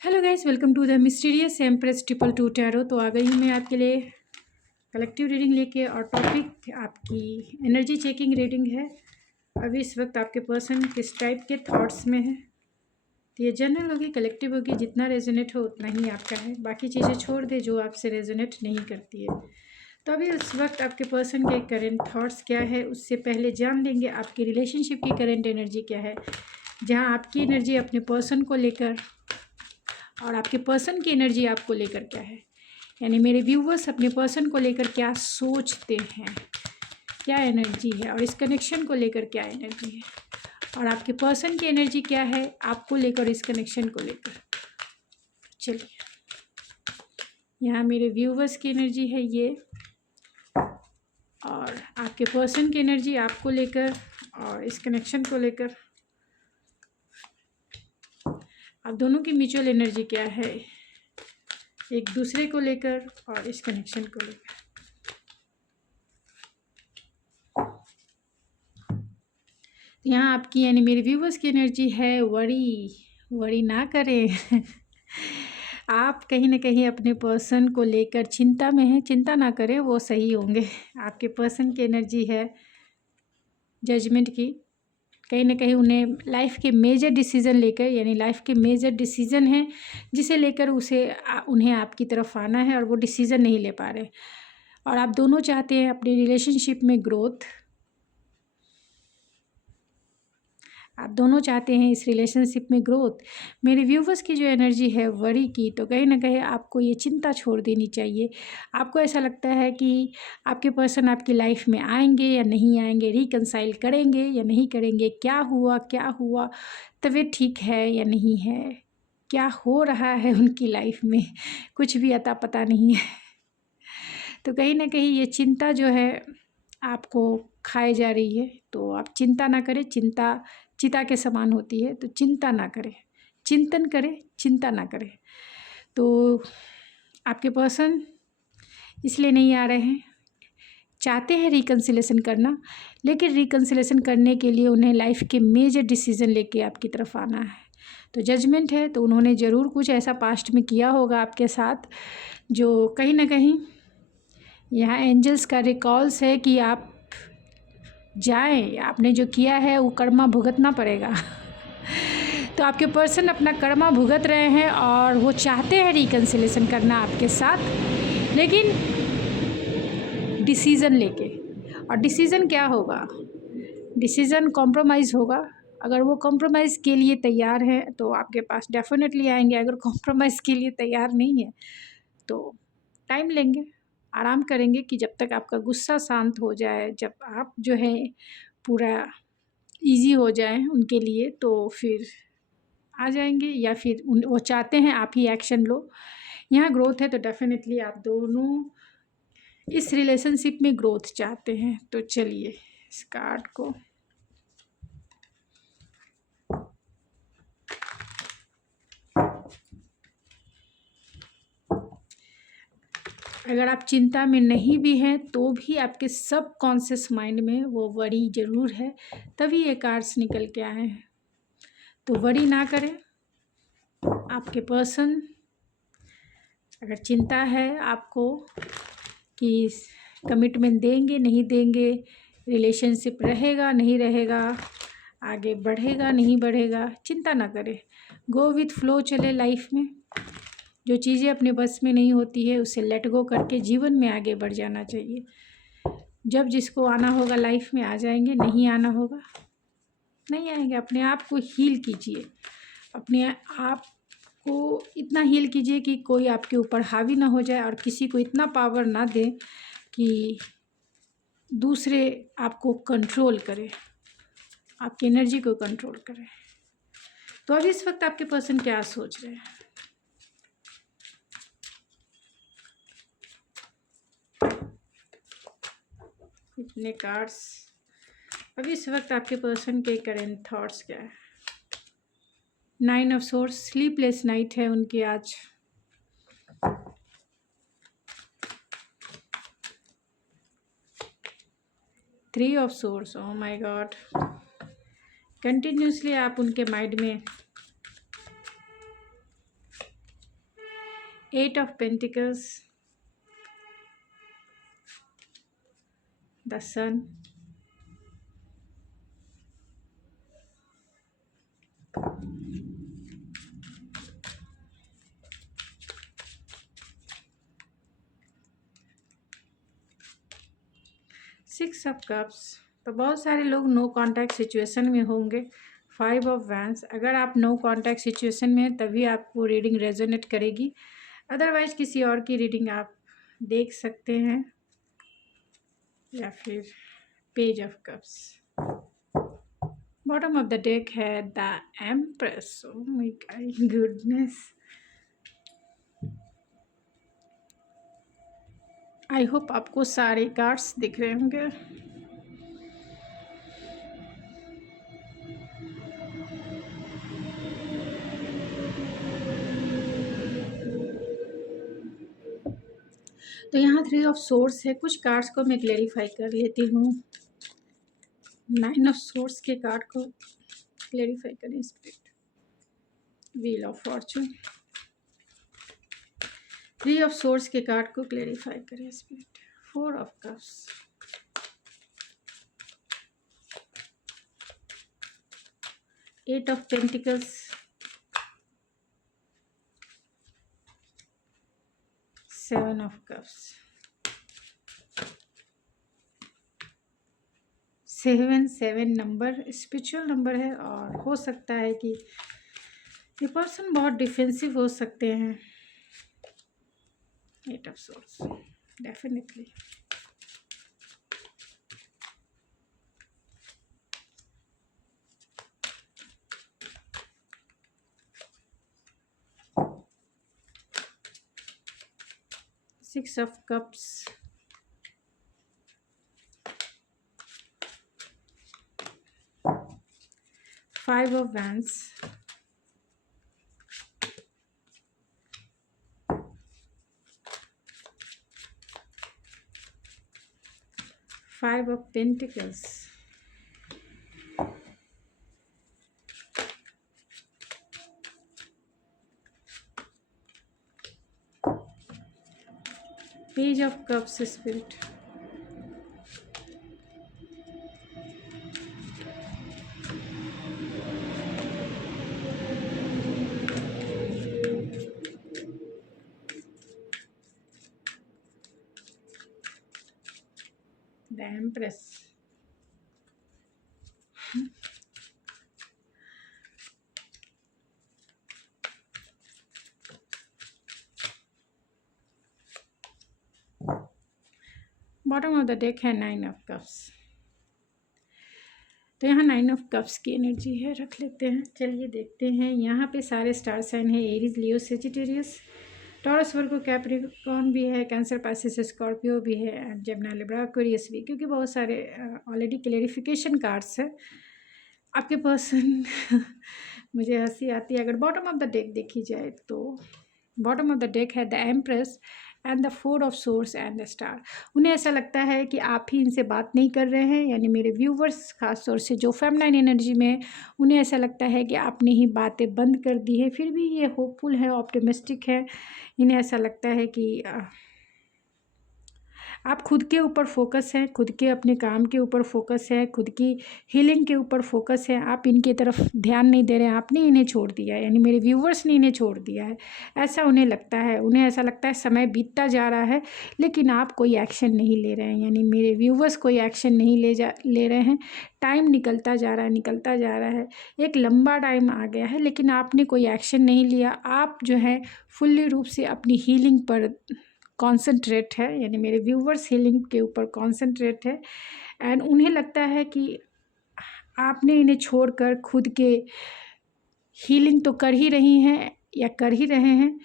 Hello guys, welcome to the mysterious empress triple two tarot. तो आ गई हूँ मैं आपके लिए कलेक्टिव रीडिंग लेके, और टॉपिक आपकी एनर्जी चेकिंग रीडिंग है। अभी इस वक्त आपके पर्सन किस टाइप के थॉट्स में है। तो ये जनरल होगी, कलेक्टिव होगी, जितना रेजोनेट हो उतना ही आपका है। बाकी चीज़ें छोड़ दे जो आपसे रेजोनेट नहीं करती है। तो अभी उस वक्त आपके पर्सन के करेंट थॉट्स क्या है, उससे पहले जान लेंगे आपकी रिलेशनशिप की करेंट एनर्जी क्या है, जहाँ आपकी एनर्जी अपने पर्सन को लेकर और आपके पर्सन की एनर्जी आपको लेकर क्या है। यानी मेरे व्यूवर्स अपने पर्सन को लेकर क्या सोचते हैं, क्या एनर्जी है, और इस कनेक्शन को लेकर क्या एनर्जी है, और आपके पर्सन की एनर्जी क्या है आपको लेकर, इस कनेक्शन को लेकर। चलिए, यहाँ मेरे व्यूवर्स की एनर्जी है ये, और आपके पर्सन की एनर्जी आपको लेकर और इस कनेक्शन को लेकर। आप दोनों की म्यूचुअल एनर्जी क्या है एक दूसरे को लेकर और इस कनेक्शन को लेकर। यहाँ आपकी यानी मेरे व्यूवर्स की एनर्जी है वरी ना करें। आप कहीं ना कहीं अपने पर्सन को लेकर चिंता में हैं, चिंता ना करें, वो सही होंगे। आपके पर्सन की एनर्जी है जजमेंट की। कहीं ना कहीं उन्हें लाइफ के मेजर डिसीज़न लेकर, यानी लाइफ के मेजर डिसीज़न हैं जिसे लेकर उन्हें आपकी तरफ आना है, और वो डिसीज़न नहीं ले पा रहे। और आप दोनों चाहते हैं अपनी रिलेशनशिप में ग्रोथ, आप दोनों चाहते हैं इस रिलेशनशिप में ग्रोथ। मेरे व्यूवर्स की जो एनर्जी है वरी की, तो कहीं ना कहीं आपको ये चिंता छोड़ देनी चाहिए। आपको ऐसा लगता है कि आपके पर्सन आपकी लाइफ में आएंगे या नहीं आएंगे, रिकंसाइल करेंगे या नहीं करेंगे, क्या हुआ, तबीयत ठीक है या नहीं है, क्या हो रहा है उनकी लाइफ में, कुछ भी अता पता नहीं है। तो कहीं ना कहीं ये चिंता जो है आपको खाए जा रही है। तो आप चिंता ना करें, चिंता चिता के समान होती है, तो चिंता ना करें, चिंतन करें, चिंता ना करें। तो आपके पर्सन इसलिए नहीं आ रहे हैं, चाहते हैं रिकन्सिलेशन करना, लेकिन रिकन्सिलेशन करने के लिए उन्हें लाइफ के मेजर डिसीज़न लेके आपकी तरफ आना है। तो जजमेंट है, तो उन्होंने ज़रूर कुछ ऐसा पास्ट में किया होगा आपके साथ, जो कहीं ना कहीं यहाँ एंजल्स का रिकॉल्स है कि आप जाएं, आपने जो किया है वो कर्मा भुगतना पड़ेगा। तो आपके पर्सन अपना कर्मा भुगत रहे हैं, और वो चाहते हैं रिकन्सिलेशन करना आपके साथ, लेकिन डिसीज़न लेके। और डिसीज़न क्या होगा, डिसीज़न कॉम्प्रोमाइज़ होगा। अगर वो कॉम्प्रोमाइज़ के लिए तैयार है तो आपके पास डेफिनेटली आएंगे। अगर कॉम्प्रोमाइज़ के लिए तैयार नहीं है तो टाइम लेंगे, आराम करेंगे, कि जब तक आपका गुस्सा शांत हो जाए, जब आप जो है पूरा इजी हो जाए उनके लिए, तो फिर आ जाएंगे। या फिर वो चाहते हैं आप ही एक्शन लो। यहाँ ग्रोथ है, तो डेफिनेटली आप दोनों इस रिलेशनशिप में ग्रोथ चाहते हैं। तो चलिए इस कार्ड को अगर आप चिंता में नहीं भी हैं तो भी आपके सब कॉन्शियस माइंड में वो वरी ज़रूर है, तभी ये कार्ड्स निकल के आए हैं। तो वरी ना करें। आपके पर्सन अगर चिंता है आपको कि कमिटमेंट देंगे नहीं देंगे, रिलेशनशिप रहेगा नहीं रहेगा, आगे बढ़ेगा नहीं बढ़ेगा, चिंता ना करें। गो विथ फ्लो चले लाइफ में। जो चीज़ें अपने बस में नहीं होती है उसे लेट गो करके जीवन में आगे बढ़ जाना चाहिए। जब जिसको आना होगा लाइफ में आ जाएंगे, नहीं आना होगा नहीं आएंगे। अपने आप को हील कीजिए, अपने आप को इतना हील कीजिए कि कोई आपके ऊपर हावी ना हो जाए, और किसी को इतना पावर ना दे कि दूसरे आपको कंट्रोल करे, आपकी एनर्जी को कंट्रोल करे। तो अभी इस वक्त आपके पर्सन क्या सोच रहे हैं, इतने कार्ड्स। अभी इस वक्त आपके पर्सन के करेंट थॉट्स क्या है। 9 ऑफ सोर्स, स्लीपलेस नाइट है उनकी आज। Three of source, oh my God. Continuously आप उनके माइंड में 8 of Pentacles, the Sun, six of cups. तो बहुत सारे लोग नो कांटेक्ट सिचुएशन में होंगे। 5 ऑफ वैंस, अगर आप नो कांटेक्ट सिचुएशन में हैं तभी आपको रीडिंग रेजोनेट करेगी, अदरवाइज किसी और की रीडिंग आप देख सकते हैं। या फिर page of cups. Bottom of the deck है the empress. Oh my goodness, I hope आपको सारे कार्ड्स दिख रहे होंगे। तो यहाँ 3 ऑफ सोर्स है। कुछ कार्ड्स को मैं क्लेरिफाई कर लेती हूँ। 9 ऑफ सोर्स के कार्ड को क्लेरिफाई करें spirit. Wheel of Fortune. 3 of source के कार्ड को क्लेरिफाई करें spirit. 4 of cups. 8 of pentacles. 7 of cups. 7 number spiritual number है और हो सकता है कि ये पर्सन बहुत डिफेंसिव हो सकते हैं। 8 of source definitely. Six of cups. 5 of vents. 5 of Pentacles. 8 of Cups, Spirit. The Empress. Bottom of the deck है 9 ऑफ कप्स। तो यहाँ 9 ऑफ कप्स की एनर्जी है, रख लेते हैं। चलिए देखते हैं। यहाँ पे सारे स्टार साइन है। एरीज, लियो, सेजिटेरियस, टॉरस, वर्गो, कैप्रिकॉर्न भी है, कैंसर, पाइसेस, स्कॉर्पियो भी है, एंड जेमिनी, लिब्रा, एक्वेरियस भी, क्योंकि बहुत सारे ऑलरेडी क्लेरिफिकेशन कार्ड्स है आपके पर्सन। मुझे हंसी आती है। अगर बॉटम ऑफ द डेक देखी जाए तो बॉटम ऑफ द डेक है the empress and the 4 of source and the star. उन्हें ऐसा लगता है कि आप ही इनसे बात नहीं कर रहे हैं, यानी मेरे व्यूवर्स खास तौर से जो फेमिनाइन एनर्जी में है, उन्हें ऐसा लगता है कि आपने ही बातें बंद कर दी है। फिर भी ये होपफुल है, ऑप्टिमिस्टिक है। इन्हें ऐसा लगता है कि आप खुद के ऊपर फोकस हैं, खुद के अपने काम के ऊपर फोकस है, खुद की हीलिंग के ऊपर फोकस है। आप इनकी तरफ ध्यान नहीं दे रहे हैं, आपने इन्हें छोड़ दिया है, यानी मेरे व्यूवर्स ने इन्हें छोड़ दिया है, ऐसा उन्हें लगता है। उन्हें ऐसा लगता है समय बीतता जा रहा है लेकिन आप कोई एक्शन नहीं ले रहे हैं, यानी मेरे व्यूवर्स कोई एक्शन नहीं ले रहे हैं। टाइम निकलता जा रहा है, निकलता जा रहा है, एक लंबा टाइम आ गया है लेकिन आपने कोई एक्शन नहीं लिया। आप जो है फुल्ली रूप से अपनी हीलिंग पर कॉन्सेंट्रेट है, यानी मेरे व्यूवर्स हीलिंग के ऊपर कॉन्सेंट्रेट है। एंड उन्हें लगता है कि आपने इन्हें छोड़कर खुद के हीलिंग तो कर ही रही हैं या कर ही रहे हैं,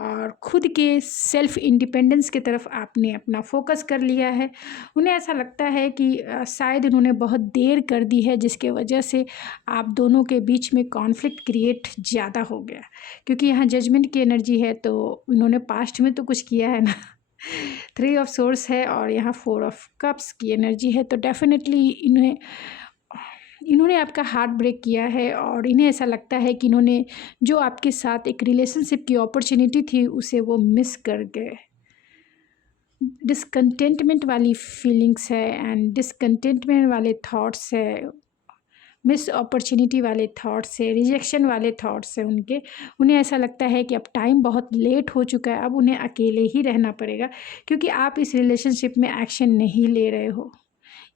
और खुद के सेल्फ इंडिपेंडेंस की तरफ आपने अपना फोकस कर लिया है। उन्हें ऐसा लगता है कि शायद इन्होंने बहुत देर कर दी है, जिसके वजह से आप दोनों के बीच में कॉन्फ्लिक्ट क्रिएट ज़्यादा हो गया, क्योंकि यहाँ जजमेंट की एनर्जी है तो इन्होंने पास्ट में तो कुछ किया है ना। 3 ऑफ सोर्स है और यहाँ 4 ऑफ कप्स की एनर्जी है, तो डेफिनेटली इन्हें इन्होंने आपका हार्ट ब्रेक किया है और इन्हें ऐसा लगता है कि इन्होंने जो आपके साथ एक रिलेशनशिप की अपॉर्चुनिटी थी उसे वो मिस कर गए। डिसकंटेंटमेंट वाली फीलिंग्स है एंड डिसकंटेंटमेंट वाले थॉट्स है, मिस अपॉर्चुनिटी वाले थॉट्स है, रिजेक्शन वाले थॉट्स है उनके। उन्हें ऐसा लगता है कि अब टाइम बहुत लेट हो चुका है, अब उन्हें अकेले ही रहना पड़ेगा क्योंकि आप इस रिलेशनशिप में एक्शन नहीं ले रहे हो,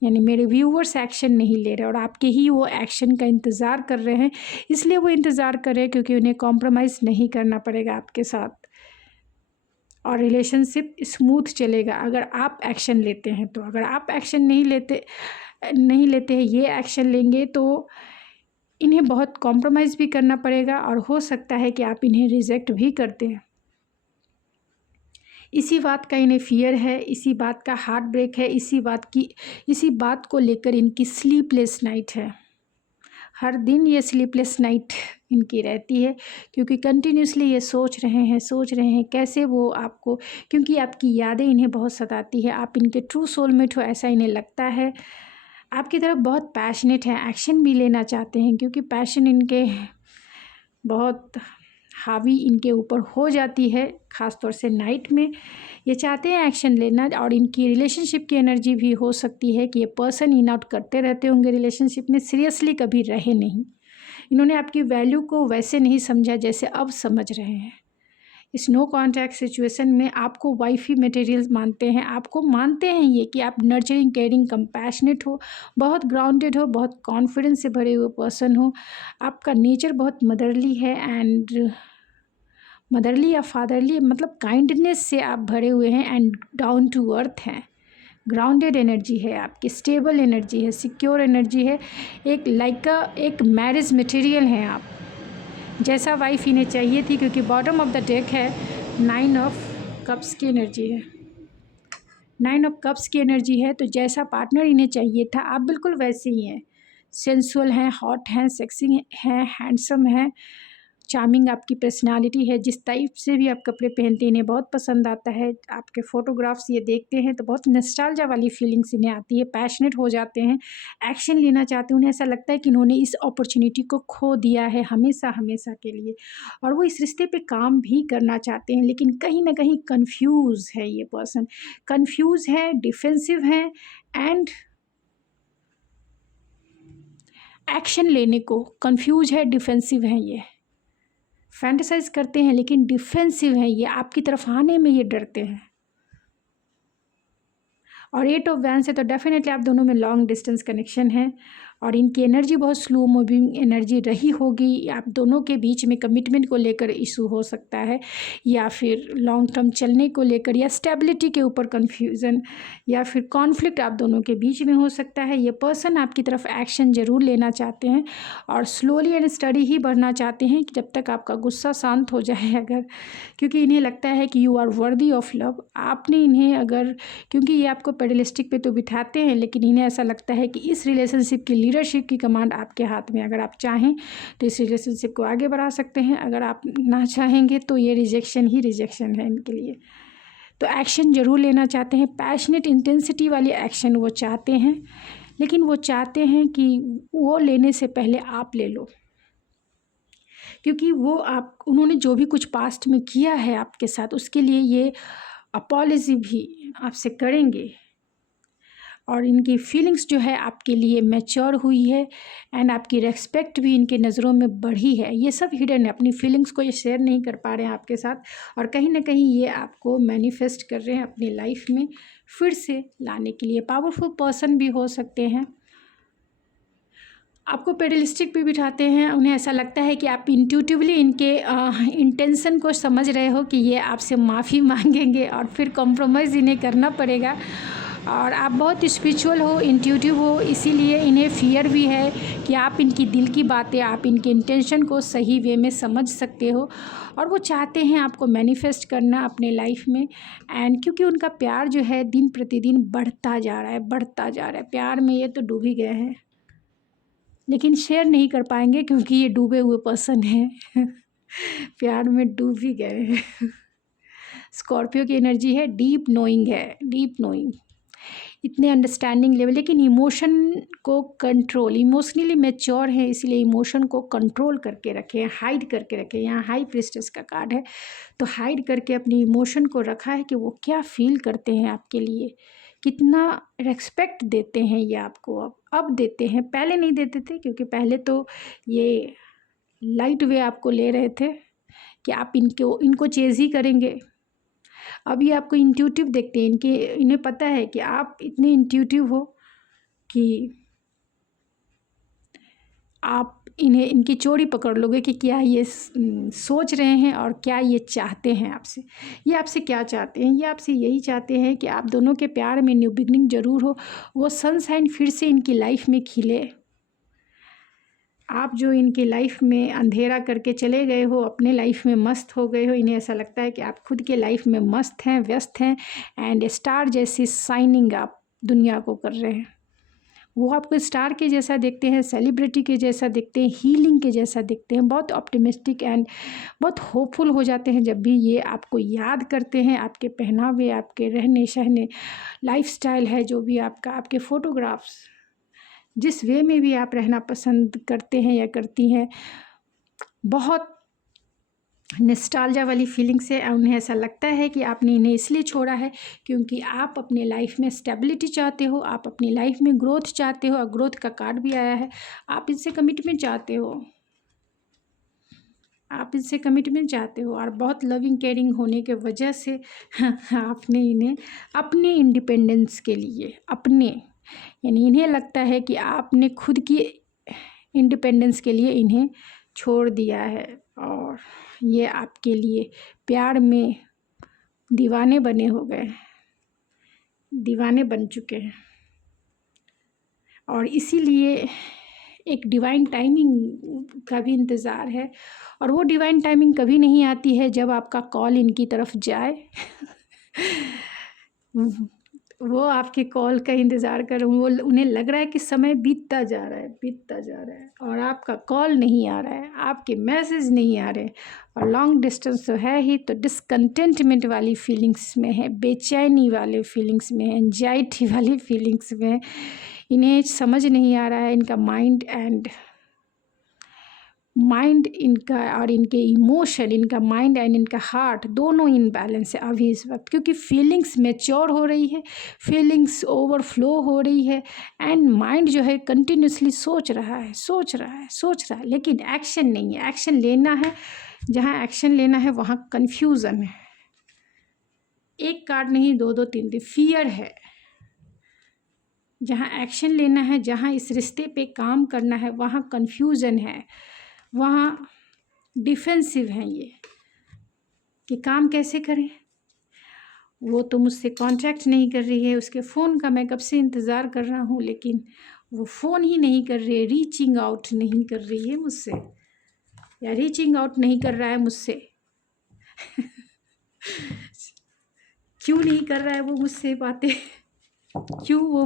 यानी मेरे व्यूवर्स एक्शन नहीं ले रहे और आपके ही वो एक्शन का इंतज़ार कर रहे हैं। इसलिए वो इंतज़ार कर रहे हैं क्योंकि उन्हें कॉम्प्रोमाइज़ नहीं करना पड़ेगा आपके साथ और रिलेशनशिप स्मूथ चलेगा अगर आप एक्शन लेते हैं। तो अगर आप एक्शन नहीं लेते हैं, ये एक्शन लेंगे तो इन्हें बहुत कॉम्प्रोमाइज़ भी करना पड़ेगा और हो सकता है कि आप इन्हें रिजेक्ट भी करते हैं। इसी बात का इन्हें फ़ियर है, इसी बात का हार्ट ब्रेक है, इसी बात को लेकर इनकी स्लीपलेस नाइट है। हर दिन ये स्लीपलेस नाइट इनकी रहती है क्योंकि कंटिन्यूसली ये सोच रहे हैं कैसे वो आपको, क्योंकि आपकी यादें इन्हें बहुत सताती है। आप इनके ट्रू सोलमेट हो ऐसा इन्हें लगता है। आपकी तरफ बहुत पैशनेट हैं, एक्शन भी लेना चाहते हैं क्योंकि पैशन इनके बहुत हावी इनके ऊपर हो जाती है, ख़ास तौर से नाइट में। ये चाहते हैं एक्शन लेना और इनकी रिलेशनशिप की एनर्जी भी हो सकती है कि ये पर्सन इन आउट करते रहते होंगे रिलेशनशिप में, सीरियसली कभी रहे नहीं। इन्होंने आपकी वैल्यू को वैसे नहीं समझा जैसे अब समझ रहे हैं। इस नो कॉन्टैक्ट सिचुएशन में आपको वाइफी मटेरियल मानते हैं, आपको मानते हैं ये कि आप नर्चरिंग, केयरिंग, कंपैशनेट हो, बहुत ग्राउंडेड हो, बहुत कॉन्फिडेंस से भरे हुए पर्सन हो। आपका नेचर बहुत मदरली है एंड मदरली या फादरली मतलब काइंडनेस से आप भरे हुए हैं एंड डाउन टू अर्थ हैं। ग्राउंडेड एनर्जी है आपकी, स्टेबल एनर्जी है, सिक्योर एनर्जी है, एक मैरिज मटेरियल हैं आप, जैसा वाइफ इन्हें चाहिए थी क्योंकि बॉटम ऑफ द डेक है 9 ऑफ कप्स की एनर्जी है। 9 ऑफ कप्स की एनर्जी है तो जैसा पार्टनर इन्हें चाहिए था आप बिल्कुल वैसे ही हैं। सेंसुअल हैं, हॉट हैं, सेक्सी हैं, हैंडसम हैं, चार्मिंग आपकी पर्सनालिटी है। जिस टाइप से भी आप कपड़े पहनते हैं इन्हें बहुत पसंद आता है। आपके फ़ोटोग्राफ्स ये देखते हैं तो बहुत नॉस्टैल्जिया वाली फीलिंग्स इन्हें आती है, पैशनेट हो जाते हैं, एक्शन लेना चाहते हैं। उन्हें ऐसा लगता है कि इन्होंने इस अपॉर्चुनिटी को खो दिया है हमेशा हमेशा के लिए और वो इस रिश्ते पे काम भी करना चाहते हैं, लेकिन कहीं ना कहीं कन्फ्यूज़ है ये पर्सन, कन्फ्यूज़ है, डिफेंसिव है एंड एक्शन लेने को कन्फ्यूज है, डिफेंसिव है। ये फैंटेसाइज करते हैं लेकिन डिफेंसिव है, ये आपकी तरफ आने में ये डरते हैं। और 8 ऑफ वैंड्स है तो डेफिनेटली आप दोनों में लॉन्ग डिस्टेंस कनेक्शन है और इनकी एनर्जी बहुत स्लो मूविंग एनर्जी रही होगी। आप दोनों के बीच में कमिटमेंट को लेकर इशू हो सकता है या फिर लॉन्ग टर्म चलने को लेकर या स्टेबिलिटी के ऊपर कन्फ्यूज़न या फिर कॉन्फ्लिक्ट आप दोनों के बीच में हो सकता है। ये पर्सन आपकी तरफ एक्शन ज़रूर लेना चाहते हैं और स्लोली एंड स्टडी ही बढ़ना चाहते हैं कि जब तक आपका गुस्सा शांत हो जाए, अगर क्योंकि इन्हें लगता है कि you are worthy of love. आपने इन्हें अगर, क्योंकि ये आपको पेडलिस्टिक पे तो बिठाते हैं लेकिन इन्हें ऐसा लगता है कि इस रिलेशनशिप की लीडरशिप की कमांड आपके हाथ में। अगर आप चाहें तो इस रिलेशनशिप को आगे बढ़ा सकते हैं, अगर आप ना चाहेंगे तो ये रिजेक्शन ही रिजेक्शन है इनके लिए। तो एक्शन ज़रूर लेना चाहते हैं, पैशनेट इंटेंसिटी वाली एक्शन वो चाहते हैं, लेकिन वो चाहते हैं कि वो लेने से पहले आप ले लो, क्योंकि उन्होंने जो भी कुछ पास्ट में किया है आपके साथ उसके लिए ये अपॉलजी भी आपसे करेंगे और इनकी फीलिंग्स जो है आपके लिए मैच्योर हुई है एंड आपकी रेस्पेक्ट भी इनके नज़रों में बढ़ी है। ये सब हिडन है, अपनी फीलिंग्स को ये शेयर नहीं कर पा रहे हैं आपके साथ और कहीं ना कहीं ये आपको मैनिफेस्ट कर रहे हैं अपनी लाइफ में फिर से लाने के लिए। पावरफुल पर्सन भी हो सकते हैं, आपको पेडलिस्टिक पे बिठाते हैं। उन्हें ऐसा लगता है कि आप इंट्यूटिवली इनके इंटेंशन को समझ रहे हो कि ये आपसे माफ़ी मांगेंगे और फिर कॉम्प्रोमाइज़ इन्हें करना पड़ेगा। और आप बहुत स्पिरिचुअल हो, इंट्यूटिव हो, इसीलिए इन्हें फियर भी है कि आप इनकी दिल की बातें, आप इनके इंटेंशन को सही वे में समझ सकते हो और वो चाहते हैं आपको मैनिफेस्ट करना अपने लाइफ में। एंड क्योंकि उनका प्यार जो है दिन प्रतिदिन बढ़ता जा रहा है, प्यार में ये तो डूब ही गए हैं लेकिन शेयर नहीं कर पाएंगे क्योंकि ये डूबे हुए पर्सन हैं प्यार में डूब ही गए हैं। स्कॉर्पियो की एनर्जी है, डीप नोइंग है, डीप नोइंग। इतने अंडरस्टैंडिंग लेवल, लेकिन इमोशन को कंट्रोल, इमोशनली मैच्योर हैं, इसलिए इमोशन को कंट्रोल करके रखें, हाइड करके रखें। यहाँ हाई प्रीस्टेस का कार्ड है, तो हाइड करके अपनी इमोशन को रखा है कि वो क्या फील करते हैं आपके लिए, कितना रिस्पेक्ट देते हैं ये आपको। अब देते हैं, पहले नहीं देते थे, क्योंकि पहले तो ये लाइट वे आपको ले रहे थे कि आप इनको चेज़ ही करेंगे। अभी आपको इंट्यूटिव देखते हैं, इन्हें पता है कि आप इतने इंट्यूटिव हो कि आप इनकी चोरी पकड़ लोगे कि क्या ये सोच रहे हैं और क्या ये चाहते हैं आपसे। ये आपसे क्या चाहते हैं? ये आपसे यही चाहते हैं कि आप दोनों के प्यार में न्यू बिगनिंग ज़रूर हो, वो सनशाइन फिर से इनकी लाइफ में खिले। आप जो इनकी लाइफ में अंधेरा करके चले गए हो, अपने लाइफ में मस्त हो गए हो, इन्हें ऐसा लगता है कि आप खुद के लाइफ में मस्त हैं, व्यस्त हैं, एंड स्टार जैसी शाइनिंग आप दुनिया को कर रहे हैं। वो आपको स्टार के जैसा देखते हैं, सेलिब्रिटी के जैसा देखते हैं, हीलिंग के जैसा देखते हैं, बहुत ऑप्टिमिस्टिक एंड बहुत होपफुल हो जाते हैं जब भी ये आपको याद करते हैं। आपके पहनावे, आपके रहने सहने, लाइफस्टाइल है जो भी आपका, आपके फ़ोटोग्राफ्स, जिस वे में भी आप रहना पसंद करते हैं या करती हैं, बहुत नॉस्टैल्जिया वाली फीलिंग से उन्हें ऐसा लगता है कि आपने इन्हें इसलिए छोड़ा है क्योंकि आप अपने लाइफ में स्टेबिलिटी चाहते हो, आप अपनी लाइफ में ग्रोथ चाहते हो, और ग्रोथ का कार्ड भी आया है। आप इनसे कमिटमेंट चाहते हो, आप इनसे कमिटमेंट चाहते हो, और बहुत लविंग केयरिंग होने के वजह से आपने इन्हें अपने इंडिपेंडेंस के लिए, अपने यानी इन्हें लगता है कि आपने खुद की इंडिपेंडेंस के लिए इन्हें छोड़ दिया है, और ये आपके लिए प्यार में दीवाने बने हो गए, दीवाने बन चुके हैं। और इसीलिए एक डिवाइन टाइमिंग का भी इंतज़ार है, और वो डिवाइन टाइमिंग कभी नहीं आती है जब आपका कॉल इनकी तरफ जाए। वो आपके कॉल का इंतज़ार कर, वो उन्हें लग रहा है कि समय बीतता जा रहा है, बीतता जा रहा है, और आपका कॉल नहीं आ रहा है, आपके मैसेज नहीं आ रहे, और लॉन्ग डिस्टेंस तो है ही, तो डिसकंटेंटमेंट वाली फीलिंग्स में है, बेचैनी वाले फीलिंग्स में है, एंजाइटी वाली फीलिंग्स में है। इन्हें समझ नहीं आ रहा है, इनका माइंड इनका और इनके इमोशन, इनका माइंड एंड इनका हार्ट दोनों इनबैलेंस है अभी इस वक्त, क्योंकि फीलिंग्स मैच्योर हो रही है, फीलिंग्स ओवरफ्लो हो रही है, एंड माइंड जो है कंटिन्यूसली सोच रहा है, लेकिन एक्शन नहीं है। एक्शन लेना है, जहाँ एक्शन लेना है वहाँ कन्फ्यूज़न है। एक कार्ड नहीं, दो दो तीन तीन, फियर है। जहाँ एक्शन लेना है, जहाँ इस रिश्ते पे काम करना है, वहाँ कन्फ्यूज़न है, वहाँ डिफेंसिव हैं ये कि काम कैसे करें। वो तो मुझसे कांटेक्ट नहीं कर रही है, उसके फ़ोन का मैं कब से इंतज़ार कर रहा हूँ, लेकिन वो फ़ोन ही नहीं कर रही है, रीचिंग आउट नहीं कर रही है मुझसे, या रीचिंग आउट नहीं कर रहा है मुझसे। क्यों नहीं कर रहा है वो मुझसे बातें? क्यों वो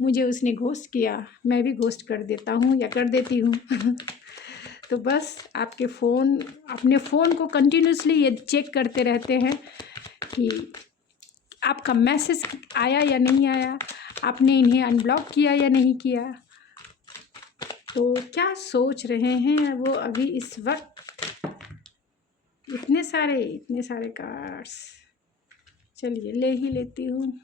मुझे उसने घोस्ट किया, मैं भी घोस्ट कर देता हूँ या कर देती हूँ। तो बस आपके अपने फ़ोन को कंटिन्यूसली ये चेक करते रहते हैं कि आपका मैसेज आया या नहीं आया, आपने इन्हें अनब्लॉक किया या नहीं किया। तो क्या सोच रहे हैं वो अभी इस वक्त? इतने सारे कार्ड्स, चलिए ले ही लेती हूँ।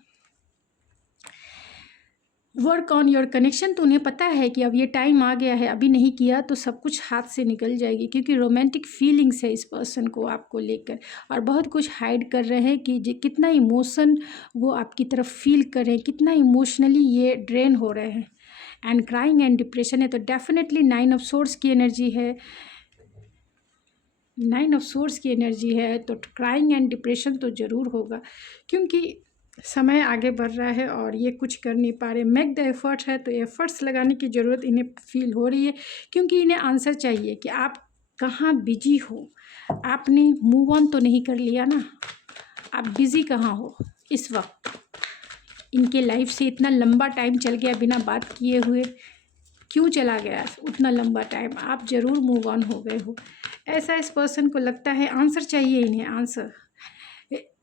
वर्क ऑन योर कनेक्शन, तो उन्हें पता है कि अब ये टाइम आ गया है, अभी नहीं किया तो सब कुछ हाथ से निकल जाएगी, क्योंकि रोमांटिक फीलिंग्स है इस पर्सन को आपको लेकर, और बहुत कुछ हाइड कर रहे हैं कि कितना इमोशन वो आपकी तरफ फील कर रहे हैं, कितना इमोशनली ये ड्रेन हो रहे हैं, एंड क्राइंग एंड डिप्रेशन है। तो डेफिनेटली 9 ऑफ सोर्ड्स की एनर्जी है, 9 ऑफ सोर्ड्स की एनर्जी है, तो क्राइंग एंड डिप्रेशन तो ज़रूर होगा, क्योंकि समय आगे बढ़ रहा है और ये कुछ कर नहीं पा रहे। मेक द एफर्ट है, तो एफर्ट्स लगाने की ज़रूरत इन्हें फील हो रही है, क्योंकि इन्हें आंसर चाहिए कि आप कहाँ बिजी हो। आपने मूव ऑन तो नहीं कर लिया ना, आप बिज़ी कहाँ हो इस वक्त? इनके लाइफ से इतना लंबा टाइम चल गया बिना बात किए हुए, क्यों चला गया उतना लंबा टाइम? आप ज़रूर मूव ऑन हो गए हो, ऐसा इस पर्सन को लगता है। आंसर चाहिए इन्हें, आंसर।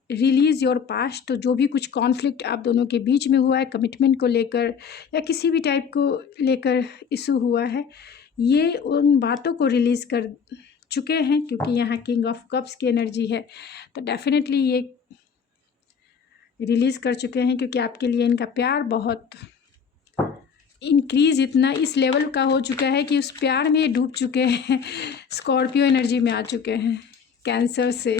Release your past. तो जो भी कुछ कॉन्फ्लिक्ट आप दोनों के बीच में हुआ है कमिटमेंट को लेकर या किसी भी टाइप को लेकर इशू हुआ है, ये उन बातों को रिलीज़ कर चुके हैं, क्योंकि यहाँ किंग ऑफ कप्स की एनर्जी है। तो डेफिनेटली ये रिलीज़ कर चुके हैं, क्योंकि आपके लिए इनका प्यार बहुत इंक्रीज़ इतना इस लेवल का हो चुका है कि उस प्यार में ये डूब चुके हैं। स्कॉर्पियो एनर्जी में आ चुके हैं कैंसर से।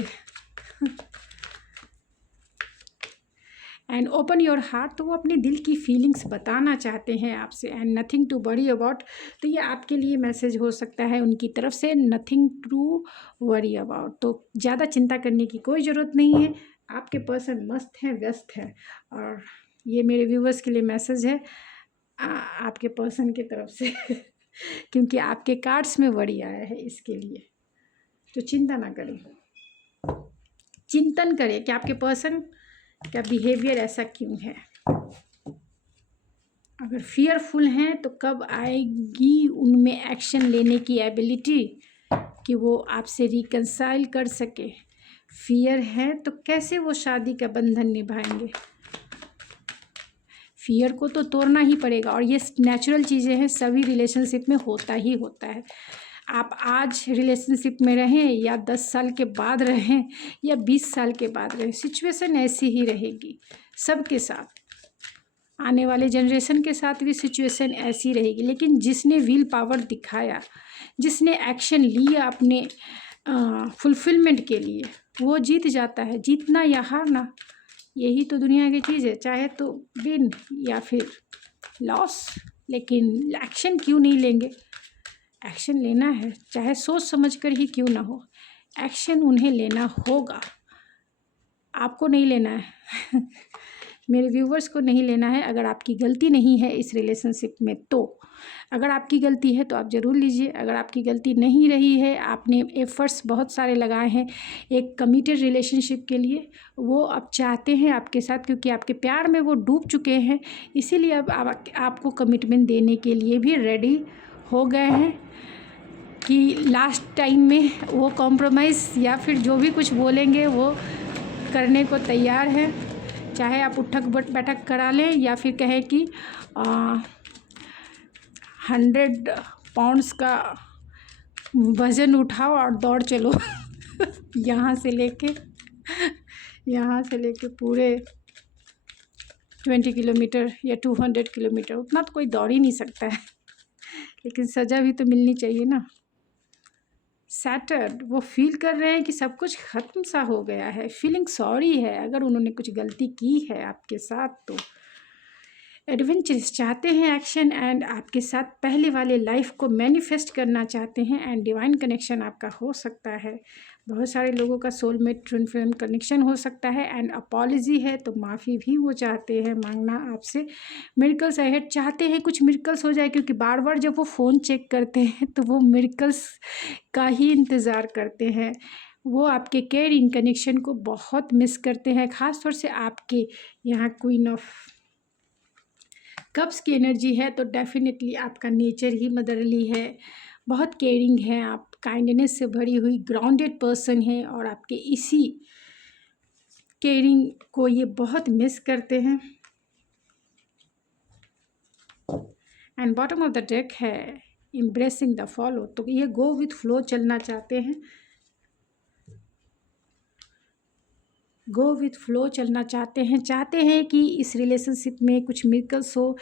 एंड ओपन योर हार्ट, तो वो अपने दिल की फीलिंग्स बताना चाहते हैं आपसे। And nothing to worry about, तो ये आपके लिए मैसेज हो सकता है उनकी तरफ से, नथिंग टू वरी अबाउट। तो ज़्यादा चिंता करने की कोई ज़रूरत नहीं है, आपके पर्सन मस्त हैं, व्यस्त है। और ये मेरे व्यूवर्स के लिए मैसेज है आपके पर्सन की तरफ से क्योंकि आपके कार्ड्स में वरी आया है इसके लिए। तो चिंता ना करें, चिंतन करें कि आपके पर्सन का बिहेवियर ऐसा क्यों है। अगर फियरफुल हैं तो कब आएगी उनमें एक्शन लेने की एबिलिटी कि वो आपसे रिकंसाइल कर सके। फियर है तो कैसे वो शादी का बंधन निभाएंगे। फियर को तो तोड़ना ही पड़ेगा, और ये नेचुरल चीज़ें हैं, सभी रिलेशनशिप में होता ही होता है। आप आज रिलेशनशिप में रहें या 10 साल के बाद रहें या 20 साल के बाद रहें, सिचुएशन ऐसी ही रहेगी सबके साथ। आने वाले जनरेशन के साथ भी सिचुएशन ऐसी रहेगी, लेकिन जिसने विल पावर दिखाया, जिसने एक्शन लिया अपने फुलफिलमेंट के लिए, वो जीत जाता है। जीतना या हारना यही तो दुनिया की चीज़ है, चाहे तो विन या फिर लॉस। लेकिन एक्शन क्यों नहीं लेंगे। एक्शन लेना है, चाहे सोच समझ कर ही क्यों ना हो, एक्शन उन्हें लेना होगा। आपको नहीं लेना है मेरे व्यूवर्स को नहीं लेना है। अगर आपकी गलती नहीं है इस रिलेशनशिप में, तो अगर आपकी गलती है तो आप ज़रूर लीजिए। अगर आपकी गलती नहीं रही है, आपने एफर्ट्स बहुत सारे लगाए हैं एक कमिटेड रिलेशनशिप के लिए, वो अब चाहते हैं आपके साथ, क्योंकि आपके प्यार में वो डूब चुके हैं, इसीलिए अब आपको कमिटमेंट देने के लिए भी रेडी हो गए हैं कि लास्ट टाइम में वो कॉम्प्रोमाइज़ या फिर जो भी कुछ बोलेंगे वो करने को तैयार है। चाहे आप उठक बैठक करा लें या फिर कहें कि 100 पाउंड्स का वज़न उठाओ और दौड़ चलो यहाँ से लेके पूरे 20 किलोमीटर या 200 किलोमीटर, उतना तो कोई दौड़ ही नहीं सकता है, लेकिन सज़ा भी तो मिलनी चाहिए ना। सैटर्न वो फील कर रहे हैं कि सब कुछ ख़त्म सा हो गया है, फीलिंग सॉरी है अगर उन्होंने कुछ गलती की है आपके साथ। तो एडवेंचर्स चाहते हैं एक्शन, एंड आपके साथ पहले वाले लाइफ को मैनिफेस्ट करना चाहते हैं। एंड डिवाइन कनेक्शन आपका हो सकता है, बहुत सारे लोगों का सोलमेट ट्विन फ्लेम कनेक्शन हो सकता है। एंड अपॉलॉजी है तो माफ़ी भी वो चाहते हैं मांगना आपसे। मिरेकल्स अहेड चाहते हैं कुछ मिरेकल्स हो जाए, क्योंकि बार बार जब वो फ़ोन चेक करते हैं तो वो मिरेकल्स का ही इंतज़ार करते हैं। वो आपके केयरिंग कनेक्शन को बहुत मिस करते हैं, ख़ास तौर से आपके यहाँ क्वीन ऑफ कप्स की एनर्जी है। तो डेफिनेटली आपका नेचर ही मदरली है, बहुत केयरिंग है आप, काइंडनेस से भरी हुई ग्राउंडेड पर्सन हैं, और आपके इसी केयरिंग को ये बहुत मिस करते हैं। And bottom of the deck है एम्ब्रेसिंग द फॉलो, तो ये गो विथ फ्लो चलना चाहते हैं, गो विथ फ्लो चलना चाहते हैं कि इस रिलेशनशिप में कुछ मिरेकल्स हो,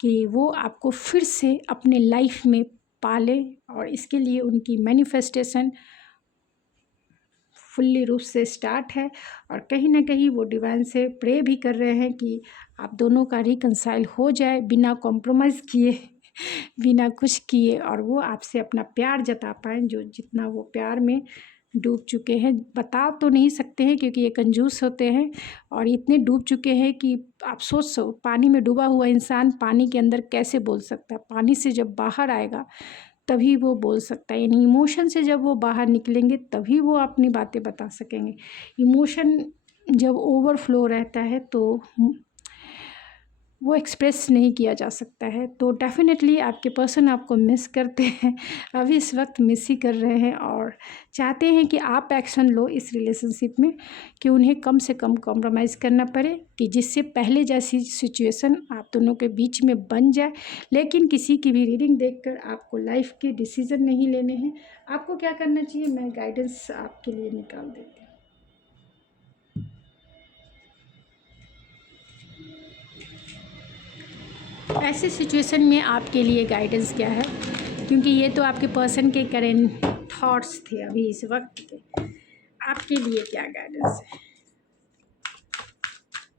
कि वो आपको फिर से अपने लाइफ में पाले, और इसके लिए उनकी मैनिफेस्टेशन फुल्ली रूप से स्टार्ट है। और कहीं ना कहीं वो डिवाइन से प्रे भी कर रहे हैं कि आप दोनों का रिकंसाइल हो जाए बिना कॉम्प्रोमाइज़ किए बिना कुछ किए, और वो आपसे अपना प्यार जता पाएँ, जो जितना वो प्यार में डूब चुके हैं। बता तो नहीं सकते हैं क्योंकि ये कंजूस होते हैं, और इतने डूब चुके हैं कि आप सोच पानी में डूबा हुआ इंसान पानी के अंदर कैसे बोल सकता है। पानी से जब बाहर आएगा तभी वो बोल सकता है, यानी इमोशन से जब वो बाहर निकलेंगे तभी वो अपनी बातें बता सकेंगे। इमोशन जब ओवरफ्लो रहता है तो वो एक्सप्रेस नहीं किया जा सकता है। तो डेफ़िनेटली आपके पर्सन आपको मिस करते हैं, अभी इस वक्त मिस ही कर रहे हैं और चाहते हैं कि आप एक्शन लो इस रिलेशनशिप में कि उन्हें कम से कम कॉम्प्रोमाइज़ करना पड़े, कि जिससे पहले जैसी सिचुएशन आप दोनों के बीच में बन जाए। लेकिन किसी की भी रीडिंग देखकर आपको लाइफ के डिसीज़न नहीं लेने हैं। आपको क्या करना चाहिए, मैं गाइडेंस आपके लिए निकाल देती हूँ। ऐसे सिचुएशन में आपके लिए गाइडेंस क्या है, क्योंकि ये तो आपके पर्सन के करेंट थॉट्स थे अभी इस वक्त के, आपके लिए क्या गाइडेंस है।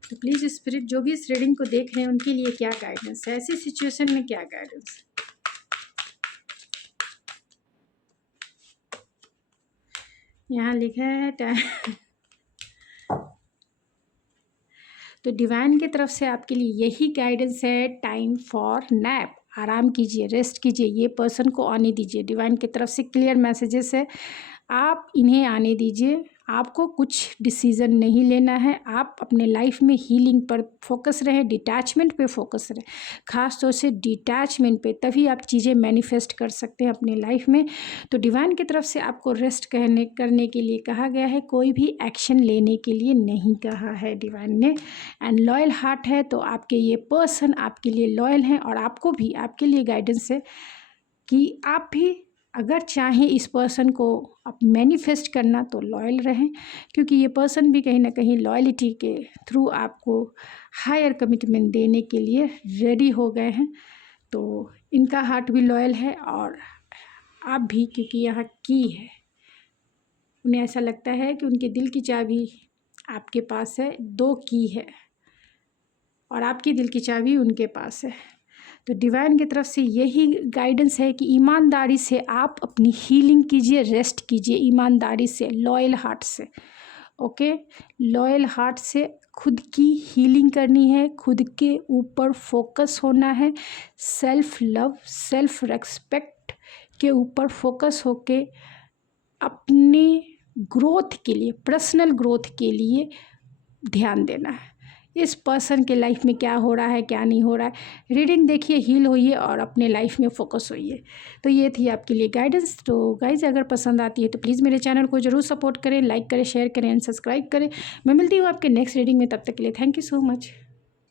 तो प्लीज़ स्पिरिट जो भी इस रीडिंग को देख रहे हैं उनके लिए क्या गाइडेंस है, ऐसी सिचुएशन में क्या गाइडेंस है। यहाँ लिखा है तो डिवाइन की तरफ से आपके लिए यही गाइडेंस है, टाइम फॉर नैप, आराम कीजिए, रेस्ट कीजिए, ये पर्सन को आने दीजिए। डिवाइन की तरफ से क्लियर मैसेजेस है, आप इन्हें आने दीजिए। आपको कुछ डिसीज़न नहीं लेना है, आप अपने लाइफ में हीलिंग पर फोकस रहें, डिटैचमेंट पे फोकस रहें, ख़ास तौर से डिटैचमेंट पे, तभी आप चीज़ें मैनिफेस्ट कर सकते हैं अपने लाइफ में। तो डिवाइन की तरफ से आपको रेस्ट करने के लिए कहा गया है, कोई भी एक्शन लेने के लिए नहीं कहा है डिवाइन ने। एंड लॉयल हार्ट है, तो आपके ये पर्सन आपके लिए लॉयल हैं और आपको भी आपके लिए गाइडेंस है कि आप भी अगर चाहें इस पर्सन को आप मैनिफेस्ट करना तो लॉयल रहें, क्योंकि ये पर्सन भी कहीं ना कहीं लॉयलिटी के थ्रू आपको हायर कमिटमेंट देने के लिए रेडी हो गए हैं। तो इनका हार्ट भी लॉयल है और आप भी, क्योंकि यहाँ की है, उन्हें ऐसा लगता है कि उनके दिल की चाबी आपके पास है, 2 की है और आपकी दिल की चाबी उनके पास है। तो डिवाइन की तरफ से यही गाइडेंस है कि ईमानदारी से आप अपनी हीलिंग कीजिए, रेस्ट कीजिए ईमानदारी से, लॉयल हार्ट से। ओके, लॉयल हार्ट से खुद की हीलिंग करनी है, खुद के ऊपर फोकस होना है, सेल्फ लव, सेल्फ रेस्पेक्ट के ऊपर फोकस होके अपने ग्रोथ के लिए, पर्सनल ग्रोथ के लिए ध्यान देना है। इस पर्सन के लाइफ में क्या हो रहा है, क्या नहीं हो रहा है, रीडिंग देखिए, हील होइए और अपने लाइफ में फोकस होइए। तो ये थी आपके लिए गाइडेंस। तो गाइज अगर पसंद आती है तो प्लीज़ मेरे चैनल को ज़रूर सपोर्ट करें, लाइक करें, शेयर करें एंड सब्सक्राइब करें। मैं मिलती हूँ आपके नेक्स्ट रीडिंग में, तब तक के लिए थैंक यू सो मच।